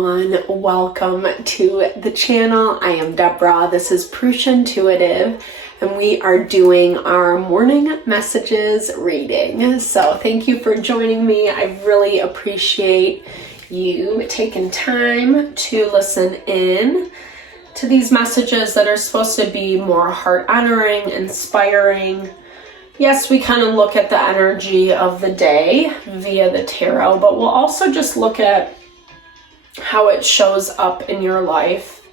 everyone, welcome to the channel. I am Deborah, this is Purusha Intuitive, and we are doing our morning messages reading. So thank you for joining me. I really appreciate you taking time to listen in to these messages that are supposed to be more heart-honoring, inspiring. Yes, we kind of look at the energy of the day via the tarot, but we'll also just look at how it shows up in your life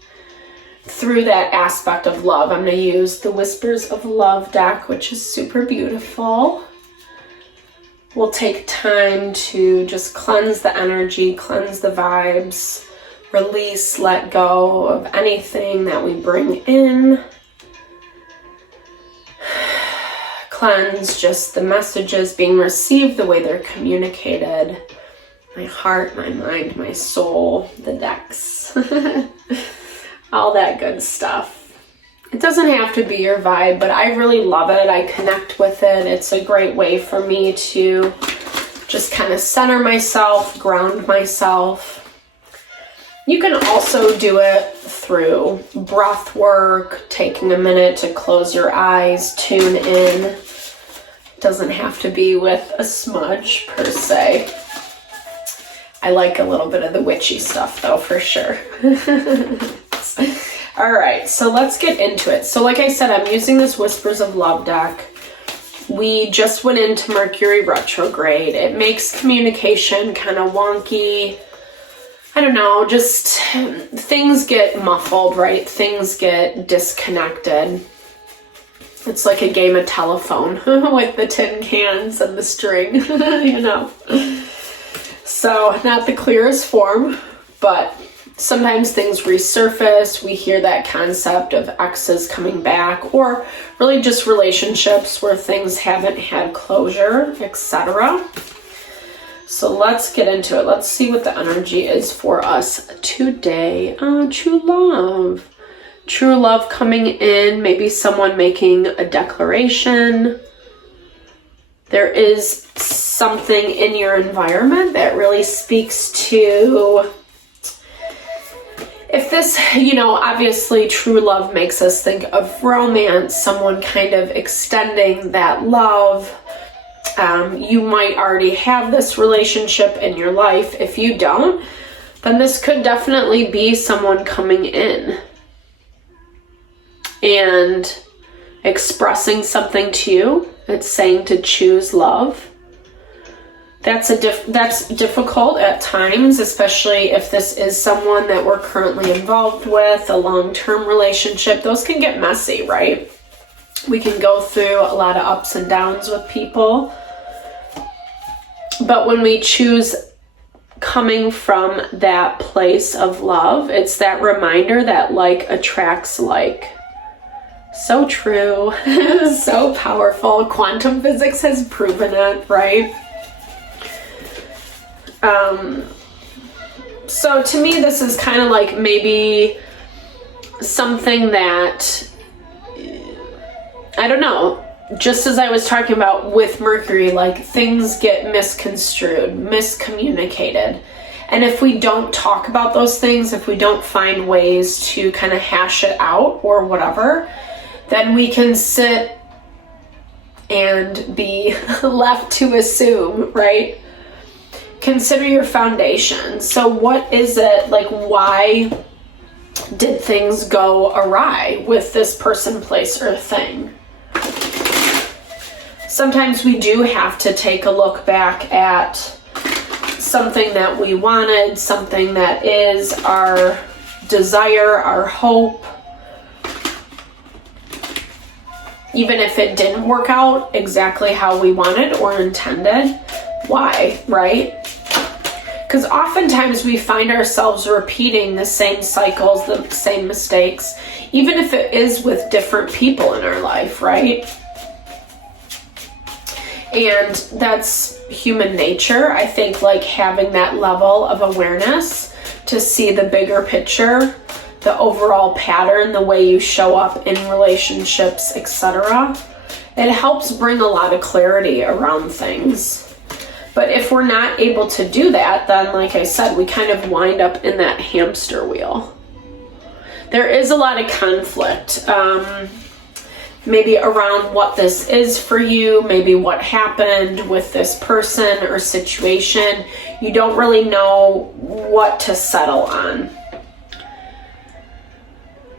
through that aspect of love. I'm going to use the Whispers of Love deck, which is super beautiful. We'll take time to just cleanse the energy, cleanse the vibes, release, let go of anything that we bring in. Cleanse just the messages being received, the way they're communicated. My heart, my mind, my soul, the decks. All that good stuff. It doesn't have to be your vibe, but I really love it. I connect with it. It's a great way for me to just kind of center myself, ground myself. You can also do it through breath work, taking a minute to close your eyes, tune in. It doesn't have to be with a smudge per se. I like a little bit of the witchy stuff though, for sure. All right, so let's get into it. So like I said, I'm using this Whispers of Love deck. We just went into Mercury retrograde. It makes communication kind of wonky. I don't know, just things get muffled, right? Things get disconnected. It's like a game of telephone with the tin cans and the string, you know. So not the clearest form, but sometimes things resurface. We hear that concept of exes coming back, or really just relationships where things haven't had closure, etc. So let's get into it. Let's see what the energy is for us today. True love. True love coming in. Maybe someone making a declaration. There is something in your environment that really speaks to, if this, you know, obviously true love makes us think of romance, someone kind of extending that love. You might already have this relationship in your life. If you don't, then this could definitely be someone coming in and expressing something to you. It's saying to choose love. That's difficult at times, especially if this is someone that we're currently involved with, a long-term relationship. Those can get messy, right? We can go through a lot of ups and downs with people. But when we choose coming from that place of love, it's that reminder that like attracts like. So true. So powerful. Quantum physics has proven it, right? So to me, this is kind of like maybe something that, I don't know, just as I was talking about with Mercury, like things get misconstrued, miscommunicated. And if we don't talk about those things, if we don't find ways to kind of hash it out or whatever, then we can sit and be left to assume, right? Consider your foundation. So what is it, like, why did things go awry with this person, place, or thing? Sometimes we do have to take a look back at something that we wanted, something that is our desire, our hope. Even if it didn't work out exactly how we wanted or intended. Why, right? Because oftentimes we find ourselves repeating the same cycles, the same mistakes, even if it is with different people in our life, right? And that's human nature. I think like having that level of awareness to see the bigger picture, the overall pattern, the way you show up in relationships, etc. It helps bring a lot of clarity around things. But if we're not able to do that, then like I said, we kind of wind up in that hamster wheel. There is a lot of conflict, maybe around what this is for you, maybe what happened with this person or situation. You don't really know what to settle on.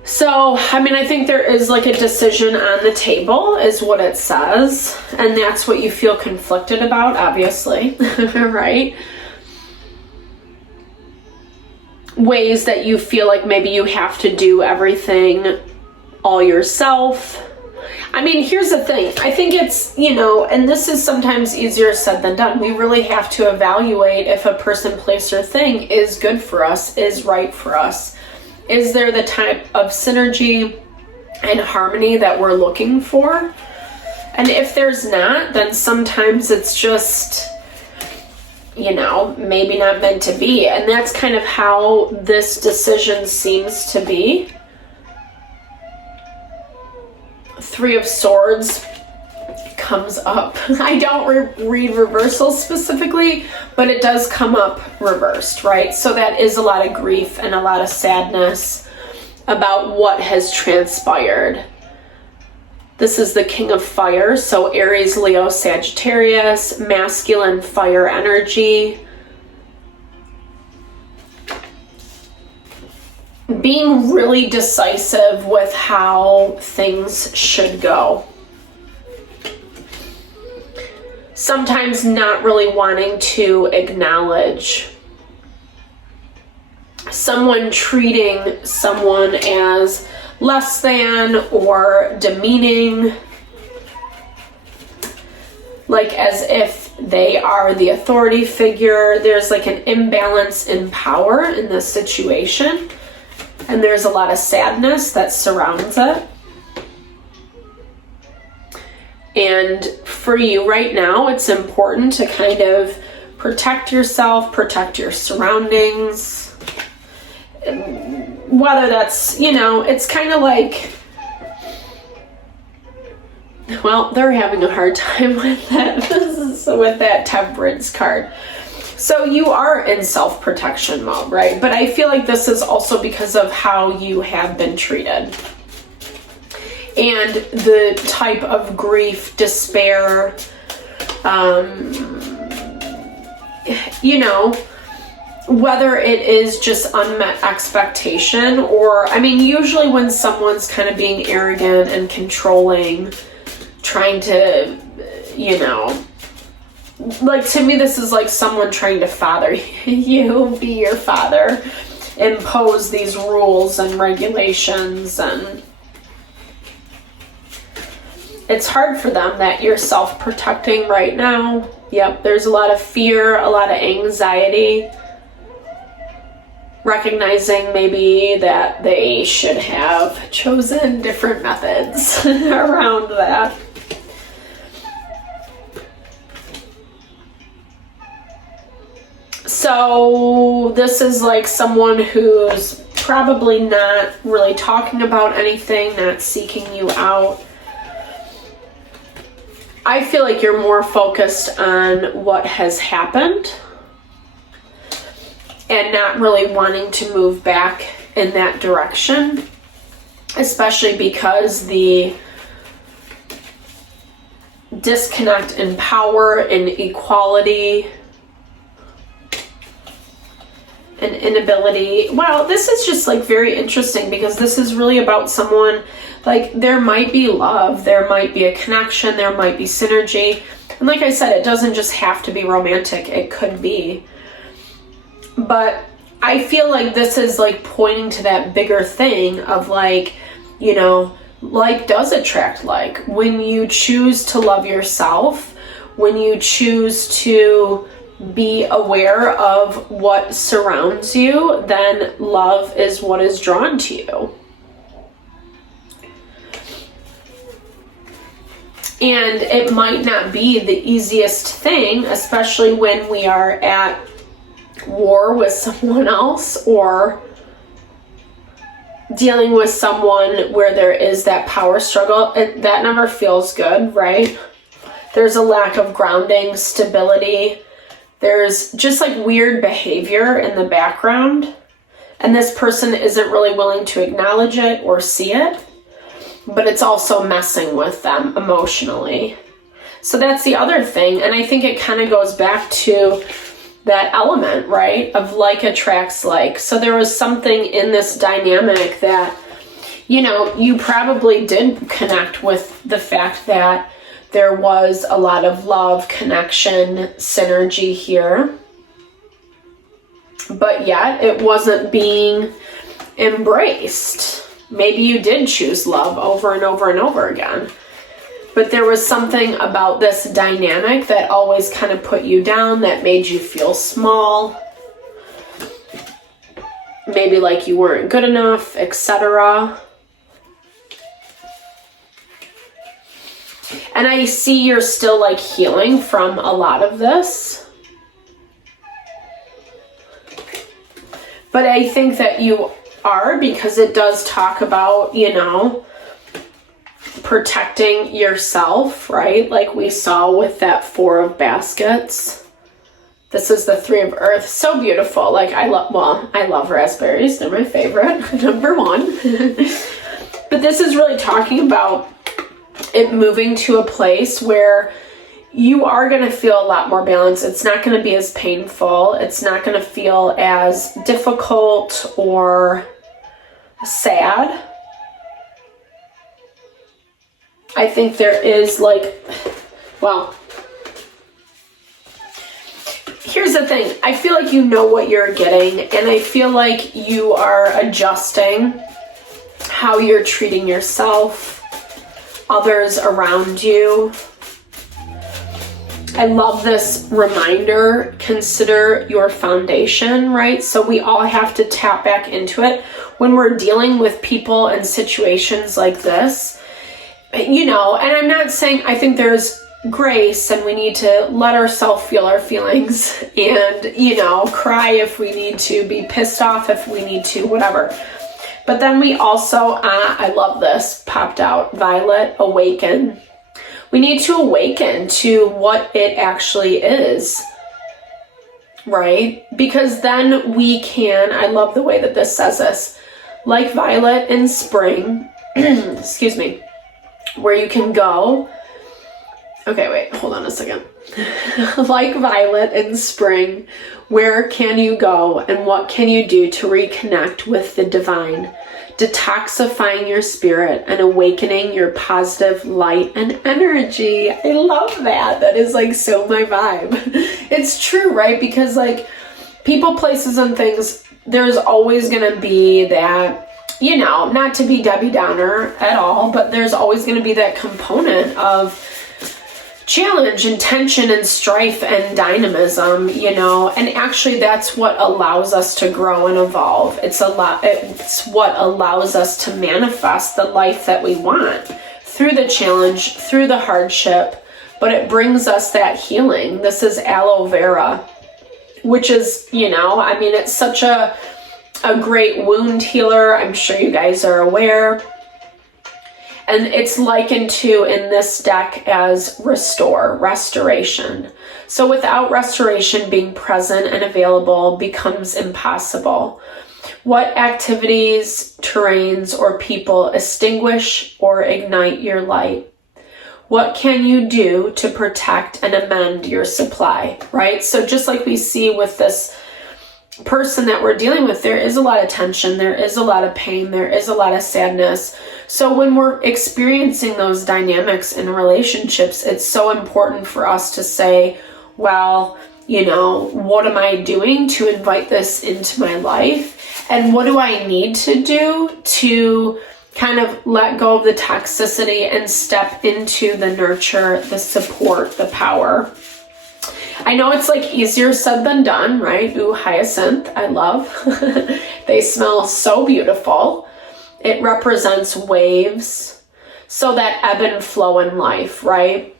So, I mean, I think there is like a decision on the table is what it says. And that's what you feel conflicted about, obviously, right? Ways that you feel like maybe you have to do everything all yourself. I mean, here's the thing. I think it's, you know, and this is sometimes easier said than done. We really have to evaluate if a person, place, or thing is good for us, is right for us. Is there the type of synergy and harmony that we're looking for? And if there's not, then sometimes it's just, you know, maybe not meant to be. And that's kind of how this decision seems to be. Three of Swords comes up. I don't read reversals specifically, but it does come up reversed, right? So that is a lot of grief and a lot of sadness about what has transpired. This is the King of Fire, so Aries, Leo, Sagittarius, masculine fire energy. Being really decisive with how things should go. Sometimes not really wanting to acknowledge someone treating someone as less than or demeaning, like as if they are the authority figure. There's like an imbalance in power in this situation, and there's a lot of sadness that surrounds it. And for you right now, it's important to kind of protect yourself, protect your surroundings. Whether that's, you know, it's kind of like, well, they're having a hard time with that, with that Temperance card. So you are in self-protection mode, right? But I feel like this is also because of how you have been treated. And the type of grief, despair, you know, whether it is just unmet expectation or, I mean, usually when someone's kind of being arrogant and controlling, trying to, you know, like to me, this is like someone trying to father you, be your father, impose these rules and regulations, and it's hard for them that you're self-protecting right now. Yep, there's a lot of fear, a lot of anxiety. Recognizing maybe that they should have chosen different methods around that. So this is like someone who's probably not really talking about anything, not seeking you out. I feel like you're more focused on what has happened and not really wanting to move back in that direction, especially because the disconnect in power and equality and inability. Wow, this is just like very interesting because this is really about someone, like there might be love, there might be a connection, there might be synergy. And like I said, it doesn't just have to be romantic, it could be. But I feel like this is like pointing to that bigger thing of like, you know, like does attract like. When you choose to love yourself, when you choose to be aware of what surrounds you, then love is what is drawn to you. And it might not be the easiest thing, especially when we are at war with someone else or dealing with someone where there is that power struggle. That never feels good, right? There's a lack of grounding, stability, There's just like weird behavior in the background, and this person isn't really willing to acknowledge it or see it, but it's also messing with them emotionally. So that's the other thing, and I think it kind of goes back to that element, right, of like attracts like. So there was something in this dynamic that, you know, you probably did connect with the fact that there was a lot of love, connection, synergy here, but yet it wasn't being embraced. Maybe you did choose love over and over and over again, but there was something about this dynamic that always kind of put you down, that made you feel small, maybe like you weren't good enough, etc. And I see you're still like healing from a lot of this. But I think that you are, because it does talk about, you know, protecting yourself, right? Like we saw with that 4 of baskets. This is the 3 of earth. So beautiful. Like I love raspberries. They're my favorite. Number 1. But this is really talking about it moving to a place where you are going to feel a lot more balanced. It's not going to be as painful. It's not going to feel as difficult or sad. I think there is like, well, here's the thing. I feel like you know what you're getting, and I feel like you are adjusting how you're treating yourself, others around you. I love this reminder. Consider your foundation, right? So we all have to tap back into it when we're dealing with people and situations like this. You know, and I'm not saying, I think there's grace and we need to let ourselves feel our feelings and, you know, cry if we need to, be pissed off if we need to, whatever. But then we also, I love this, popped out, Violet, awaken. We need to awaken to what it actually is, right? Because then we can, I love the way that this says this, like Violet in spring, excuse me, where you can go, okay, wait, hold on a second. Like Violet in spring, where can you go and what can you do to reconnect with the divine, detoxifying your spirit and awakening your positive light and energy? I love that. That is like so my vibe. It's true, right? Because like people, places, and things, there's always going to be that, you know, not to be Debbie Downer at all, but there's always going to be that component of challenge and tension and strife and dynamism, you know, and actually that's what allows us to grow and evolve. It's what allows us to manifest the life that we want through the challenge, through the hardship, but it brings us that healing. This is aloe vera, which is, you know, I mean, it's such a great wound healer. I'm sure you guys are aware. And it's likened to, in this deck, as restoration. So without restoration, being present and available becomes impossible. What activities, terrains, or people extinguish or ignite your light? What can you do to protect and amend your supply, right? So just like we see with this person that we're dealing with, there is a lot of tension, there is a lot of pain, there is a lot of sadness. So when we're experiencing those dynamics in relationships, it's so important for us to say, well, you know, what am I doing to invite this into my life? And what do I need to do to kind of let go of the toxicity and step into the nurture, the support, the power? I know it's like easier said than done, right? Ooh, hyacinth, I love. They smell so beautiful. It represents waves, so that ebb and flow in life, right?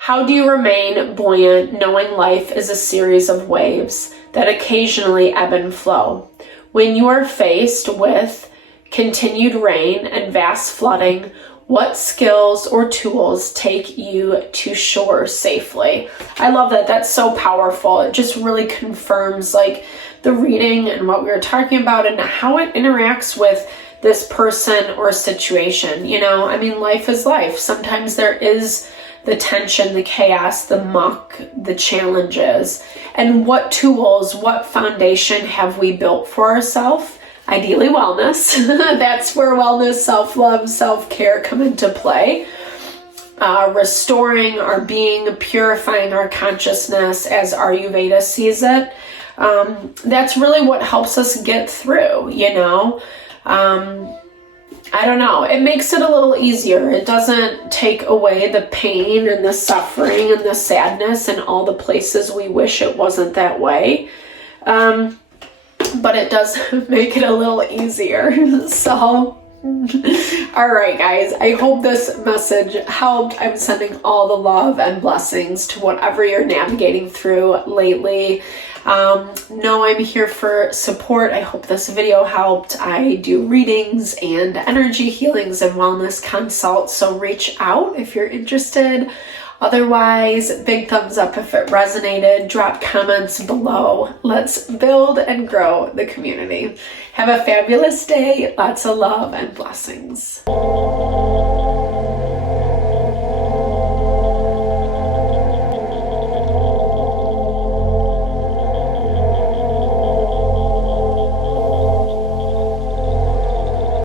How do you remain buoyant knowing life is a series of waves that occasionally ebb and flow? When you are faced with continued rain and vast flooding, What skills or tools take you to shore safely? I love that. That's so powerful. It just really confirms like the reading and what we were talking about and how it interacts with this person or situation. You know, I mean, life is life. Sometimes there is the tension, the chaos, the muck, the challenges. And what tools, what foundation have we built for ourselves? Ideally wellness. That's where wellness, self-love, self-care come into play. Restoring our being, purifying our consciousness as Ayurveda sees it. That's really what helps us get through, you know. I don't know. It makes it a little easier. It doesn't take away the pain and the suffering and the sadness and all the places we wish it wasn't that way. But it does make it a little easier. So, all right, guys, I hope this message helped. I'm sending all the love and blessings to whatever you're navigating through lately. No, I'm here for support. I hope this video helped. I do readings and energy healings and wellness consults, so reach out if you're interested. Otherwise, big thumbs up if it resonated. Drop comments below. Let's build and grow the community. Have a fabulous day. Lots of love and blessings.